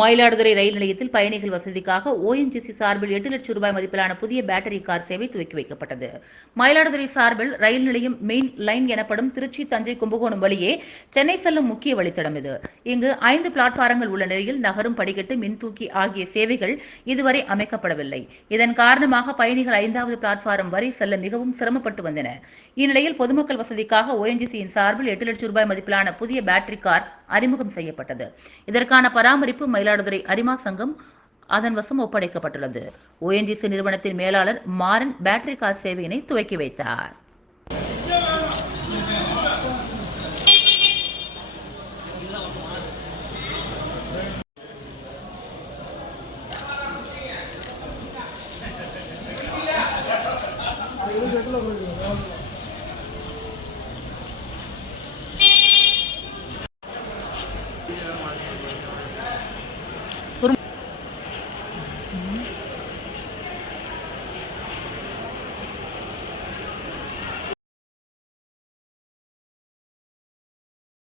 மயிலாடுதுறை ரயில் நிலையத்தில் பயணிகள் வசதிக்காக ஓஎன்ஜிசி சார்பில் எட்டு லட்சம் ரூபாய் மதிப்பிலான புதிய பேட்டரி கார் சேவை துவக்கி வைக்கப்பட்டது. மயிலாடுதுறை சார்பில் ரயில் நிலையம் மெயின் லைன் எனப்படும் திருச்சி தஞ்சை கும்பகோணம் வழியே சென்னை செல்லும் முக்கிய வழித்தடம் இது. இங்கு ஐந்து பிளாட்பாரங்கள் உள்ள நிலையில் நகரும் படிக்கட்டு மின்தூக்கி ஆகிய சேவைகள் இதுவரை அமைக்கப்படவில்லை. இதன் காரணமாக பயணிகள் ஐந்தாவது பிளாட்பாரம் வரை செல்ல மிகவும் சிரமப்பட்டு வந்தனர் இந்நிலையில் பொதுமக்கள் வசதிக்காக ஓஎன்ஜிசியின் சார்பில் எட்டு லட்சம் ரூபாய் மதிப்பிலான புதிய பேட்டரி கார் அறிமுகம் செய்யப்பட்டது. இதற்கான பராமரிப்பு மயிலாடுதுறை அரிமா சங்கம் அதன் வசம் ஒப்படைக்கப்பட்டுள்ளது ஓஎன்ஜிசி நிறுவனத்தின் மேலாளர் மாறன் பேட்டரி கார் சேவையினை துவக்கி வைத்தார் Yeah. Mm-hmm.